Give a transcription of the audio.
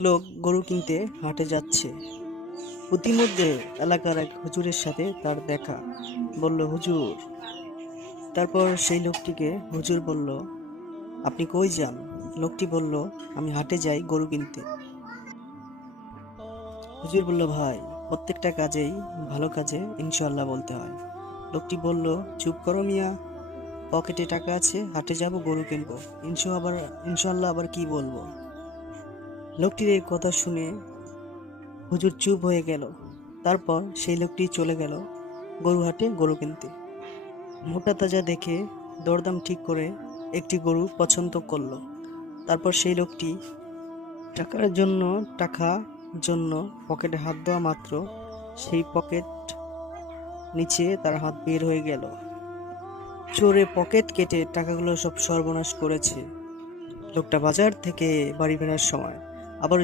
লোক গরু কিনতে হাটে যাচ্ছে। ইতিমধ্যে এলাকার এক হুজুরের সাথে তার দেখা। বলল, হুজুর। তারপর সেই লোকটিকে হুজুর বলল, আপনি কই যান? লোকটি বলল, আমি হাটে যাই গরু কিনতে। হুজুর বলল, ভাই, প্রত্যেকটা কাজেই ভালো কাজে ইনশাআল্লাহ বলতে হয়। লোকটি বলল, চুপ করো মিয়া, পকেটে টাকা আছে, হাটে যাব গরু কিনবো। ইনশাআল্লাহ আবার কি বলবো? লোকটির এই কথা শুনে হুজুর চুপ হয়ে গেল। তারপর সেই লোকটি চলে গেল গরু হাটে গরু কিনতে। মোটা তাজা দেখে দরদাম ঠিক করে একটি গরু পছন্দ করলো। তারপর সেই লোকটি টাকা জন্য পকেটে হাত দেওয়া মাত্র সেই পকেট নিচে তার হাত বের হয়ে গেল। চোরে পকেট কেটে টাকাগুলো সব সর্বনাশ করেছে। লোকটা বাজার থেকে বাড়ি ফেরার সময়